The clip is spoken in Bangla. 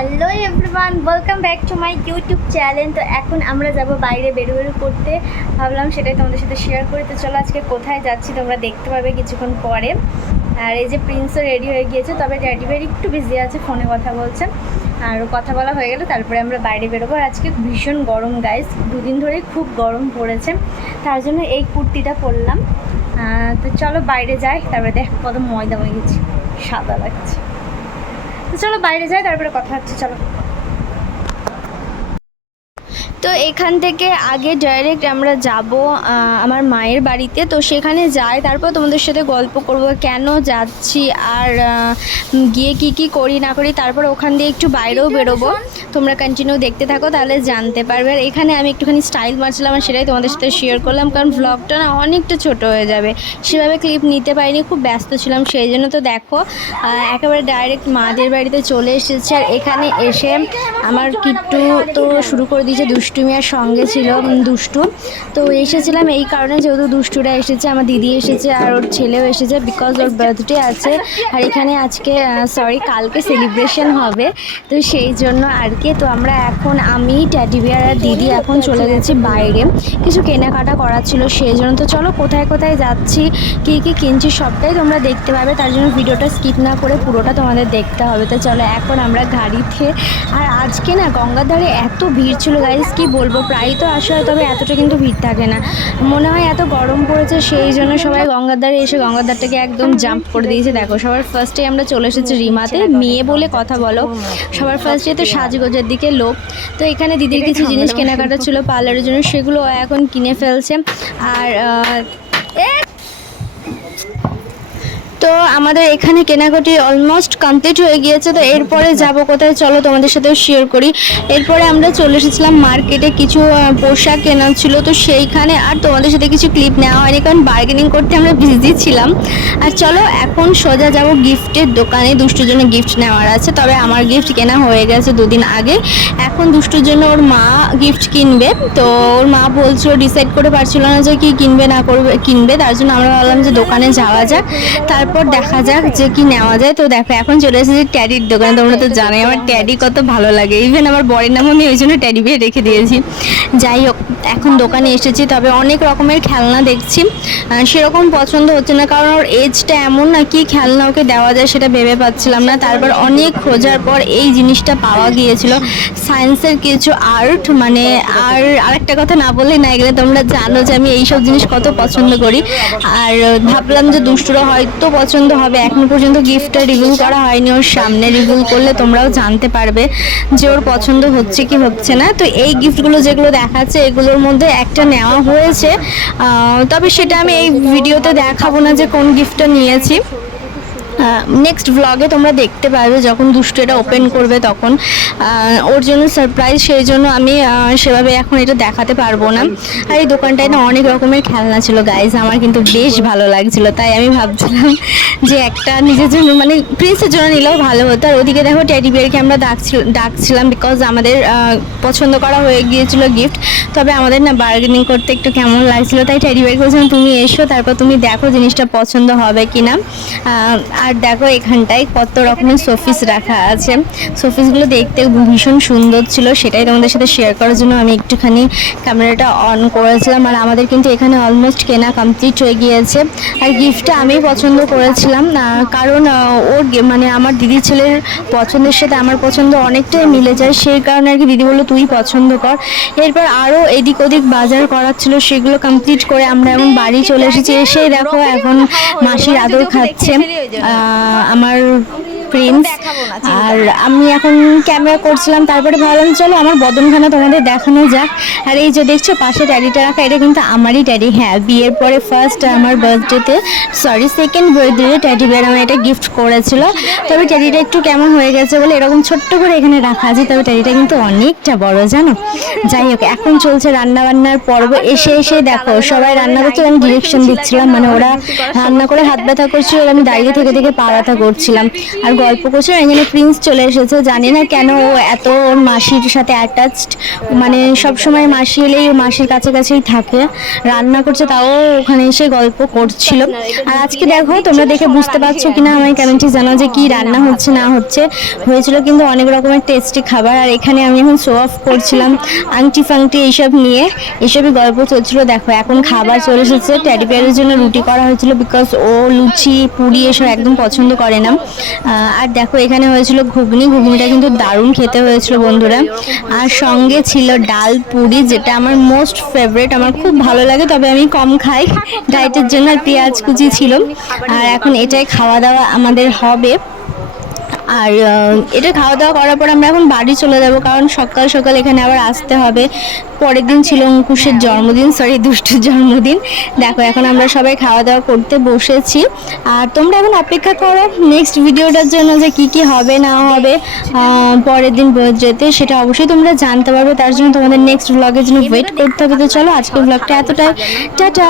Hello everyone welcome back to my YouTube channel তো এখন আমরা যাব বাইরে বেরো বেরো করতে। ভাবলাম সেটাই তোমাদের সাথে শেয়ার করে। তো চলো আজকে কোথায় যাচ্ছি তোমরা দেখতে পাবে কিছুক্ষণ পরে। আর এই যে প্রিন্সও রেডি হয়ে গিয়েছে, তবে ড্যাডি ভাই একটু বিজি আছে ফোনে কথা বলছে। আর কথা বলা হয়ে গেলে তারপরে আমরা বাইরে বেরোবো। আর আজকে ভীষণ গরম গাইস দুদিন ধরেই খুব গরম পড়েছে। তার জন্য এই কুর্তিটা পরলাম। তো চলো বাইরে যাই। তারপরে দেখ কত ময়দা হয়ে গেছি। সাদা লাগছে। চলো বাইরে যাই তারপরে কথা হচ্ছে চলো। তো এখান থেকে আগে ডাইরেক্ট আমরা যাব আমার মায়ের বাড়িতে। তো সেখানে যাই তারপর তোমাদের সাথে গল্প করব কেন যাচ্ছি আর গিয়ে কি কি করি না করি তারপর ওখান দিয়ে একটু বাইরেও বেরোবো। তোমরা কন্টিনিউ দেখতে থাকো তাহলে জানতে পারবে। আর এখানে আমি একটুখানি স্টাইল মারছিলাম আর সেটাই তোমাদের সাথে শেয়ার করলাম কারণ ভ্লগটা না অনেকটা ছোট হয়ে যাবে। সেভাবে ক্লিপ নিতে পারিনি খুব ব্যস্ত ছিলাম সেই জন্য তো দেখো একেবারে ডাইরেক্ট মাদের বাড়িতে চলে এসেছে। আর এখানে এসে আমার কিট্টু তো শুরু করে দিয়েছে দুষ্টুমি আর সঙ্গে ছিল দুষ্টু। তো এসেছিলাম এই কারণে যেহেতু দুষ্টুরা এসেছে, আমার দিদি এসেছে আর ওর ছেলেও এসেছে বিকজ ওর বার্থডে আছে। আর এখানে আজকে সরি কালকে সেলিব্রেশন হবে। তো সেই জন্য আর কি, তো আমরা এখন, আমি ট্যাডি বিয়ার আর দিদি এখন চলে গেছি বাইরে। কিছু কেনাকাটা করার ছিল সেই জন্য। তো চলো, কোথায় কোথায় যাচ্ছি, কী কী কিনছি সবটাই তোমরা দেখতে পাবে। তার জন্য ভিডিওটা স্কিপ না করে পুরোটা তোমাদের দেখতে হবে। তো চলো, এখন আমরা গাড়িতে আর আজকে না গঙ্গার ধারে এত ভিড় ছিল গাইজ কি বলব? প্রায়ই তো আসা হয়, তবে এতটা কিন্তু ভিড় থাকে না। মনে হয় এত গরম পড়েছে, সেই জন্য সবাই গঙ্গার ধারে এসে গঙ্গার ধারটাকে একদম জাম্প করে দিয়েছে। দেখো, সবার ফার্স্টে আমরা চলে এসেছি রিমাতে। মেয়ে বলে কথা বলো। সবার ফার্স্টে তো সাজগোজের দিকে লোক। তো এখানে দিদির কিছু জিনিস কেনাকাটা ছিল পার্লারের জন্য, সেগুলো এখন কিনে ফেলছে। আর তো আমাদের এখানে কেনাকাটি অলমোস্ট কমপ্লিট হয়ে গিয়েছে, তো এরপরে যাব কোথায় চলো তোমাদের সাথে শেয়ার করি। এরপরে আমরা চলে এসেছিলাম মার্কেটে কিছু পোশাক কেনার ছিল, তো সেইখানে আর তোমাদের সাথে কিছু ক্লিপ নেওয়া হয়নি, কারণ বার্গেনিং করতে আমরা বিজি ছিলাম। আর চলো, এখন সোজা যাব গিফটের দোকানে দুষ্টুর জন্য গিফট নেওয়ার আছে, তবে আমার গিফট কেনা হয়ে গেছে দুদিন আগে। এখন দুষ্টুর জন্য ওর মা গিফট কিনবে, তো ওর মা বলছিল ডিসাইড করে পারছিল না যে কি কিনবে, না করবে, কিনবে, তার জন্য আমরা ভাবলাম যে দোকানে যাওয়া যাক। তারপর দেখা যাক যে কি নেওয়া যায়। তো দেখো, এখন চলে এসেছি ট্যাডির দোকানে। তোমরা তো জানোই, আমার ট্যাডি কত ভালো লাগে। ইভেন আমার বরের নাম আমি ওই জন্য ট্যাডি বিয়ে রেখে দিয়েছি। যাই হোক, এখন দোকানে এসেছি, তবে অনেক রকমের খেলনা দেখছি। সেরকম পছন্দ হচ্ছে না, কারণ ওর এজটা এমন না কি খেলনা ওকে দেওয়া যায় সেটা ভেবে পাচ্ছিলাম না। তারপর অনেক খোঁজার পর এই জিনিসটা পাওয়া গিয়েছিল। সায়েন্সের কিছু আর্ট মানে আর আরেকটা কথা না বললে না এগুলো তোমরা জানো যে আমি এইসব জিনিস কত পছন্দ করি। আর ভাবলাম যে দুষ্টুরা হয়তো পছন্দ হবে, এখনও পর্যন্ত গিফটটা রিভিউ করা হয়নি ওর সামনে। রিভিউ করলে তোমরাও জানতে পারবে যে ওর পছন্দ হচ্ছে কি হচ্ছে না। তো এই গিফটগুলো যেগুলো দেখাচ্ছে, এগুলোর মধ্যে একটা নেওয়া হয়েছে। তবে সেটা আমি এই ভিডিওতে দেখাবো না যে কোন গিফটটা নিয়েছি। নেক্সট ব্লগে তোমরা দেখতে পারবে যখন দুষ্টু এটা ওপেন করবে তখন। ওর জন্য সারপ্রাইজ সেই জন্য আমি সেভাবে এখন এটা দেখাতে পারব না। আর এই দোকানটায় না অনেক রকমের খেলনা ছিল গাইজ আমার কিন্তু বেশ ভালো লাগছিল। তাই আমি ভাবছিলাম যে একটা নিজের জন্য মানে প্রিন্সের জন্য নিলেও ভালো হতো। আর ওদিকে দেখো টেডি বিয়ারকে আমরা ডাকছিল ডাকছিলাম বিকজ আমাদের পছন্দ করা হয়ে গিয়েছিল গিফট তবে আমাদের না বার্গেনিং করতে একটু কেমন লাগছিল। তাই টেডি বিয়ারকে বলছিলাম তুমি এসো, তারপর তুমি দেখো জিনিসটা পছন্দ হবে কি না আর দেখো এখানটায় কত রকমের শোপিস রাখা আছে। শোপিসগুলো দেখতে ভীষণ সুন্দর ছিল, সেটাই তোমাদের সাথে শেয়ার করার জন্য আমি একটুখানি ক্যামেরাটা অন করেছিলাম। আর আমাদের কিন্তু এখানে অলমোস্ট কেনা কমপ্লিট হয়ে গিয়েছে। আর গিফটটা আমি পছন্দ করেছিলাম। কারণ ওর মানে আমার দিদি ছেলের পছন্দের সাথে আমার পছন্দ অনেকটাই মিলে যায়। সেই কারণে আর কি দিদি বলল, তুই পছন্দ কর। এরপর আরও এদিক ওদিক বাজার করার ছিল, সেগুলো কমপ্লিট করে আমরা এখন বাড়ি চলে এসেছি। এসেই দেখো এখন মাসির আদর খাচ্ছে। আমার প্রিন্স। আর আমি এখন ক্যামেরা করছিলাম তারপরে ভাবলাম চলো আমার বদনখানা তোমাদের দেখানো যাক। আর এই যে দেখছ পাশে ট্যাডিটা রাখা এটা কিন্তু আমারই ট্যাডি। হ্যাঁ বিয়ের পরে ফার্স্ট আমার বার্থডেতে সরি সেকেন্ড বার্থডেতে ট্যাডি বের আমার এটা গিফট করেছিল। তবে ট্যাডিটা একটু কেমন হয়ে গেছে বলে এরকম ছোট্ট করে এখানে রাখা আছে তবে ট্যাডিটা কিন্তু অনেকটা বড় জানো? যাই হোক এখন চলছে রান্না বান্নার পর্ব এসে এসে দেখো সবাই রান্না করছে আমি ডিরেকশন দিচ্ছিলাম মানে ওরা রান্না করে হাত ব্যথা করছিল আমি দাঁড়িয়ে থেকে থেকে পা ব্যথা করছিলাম। আর গল্প করছিল এখানে প্রিন্স চলে এসেছে। জানি না কেন ও এত ওর মাসির সাথে অ্যাটাচড মানে সব সময় মাসি এলেই মাসির কাছাকাছিই থাকে। রান্না করছে তাও ওখানে এসে গল্প করছিল। আর আজকে দেখো, তোমরা দেখে বুঝতে পারছ কিনা আমায় কমেন্টে জানাও যে কি রান্না হচ্ছে, না হচ্ছে। হয়েছিল কিন্তু অনেক রকমের টেস্টি খাবার। আর এখানে আমি এখন শো অফ করছিলাম আংটি ফাংটি এইসব নিয়ে। এইসবই গল্প চলছিল। দেখো, এখন খাবার চলে এসেছে। ট্যাডি বিয়ারের জন্য রুটি করা হয়েছিল বিকজ ও লুচি, পুরি এসব একদম পছন্দ করে না। আর দেখো, এখানে হয়েছিল ঘুগনি। ঘুগনিটা কিন্তু দারুণ খেতে হয়েছিল বন্ধুরা। আর সঙ্গে ছিল ডাল পুরি, যেটা আমার মোস্ট ফেভারেট আমার খুব ভালো লাগে, তবে আমি কম খাই। ডায়েটের জন্য আর পেঁয়াজ কুচি ছিল। আর এখন এটাই খাওয়া দাওয়া আমাদের হবে। আর এটা খাওয়া দাওয়া করার পর আমরা এখন বাড়ি চলে যাব, কারণ সকাল সকাল এখানে আবার আসতে হবে। পরের দিন ছিল অঙ্কুশের জন্মদিন সরি দুষ্টুর জন্মদিন। দেখো, এখন আমরা সবাই খাওয়া দাওয়া করতে বসেছি। আর তোমরা এখন অপেক্ষা করো নেক্সট ভিডিওটার জন্য যে কি কি হবে, না হবে পরের দিন যেতে, সেটা অবশ্যই তোমরা জানতে পারবে। তার জন্য তোমাদের নেক্সট ব্লগের জন্য ওয়েট করতে হবে। তো চলো, আজকের ব্লগটা এতটাই। টাটা!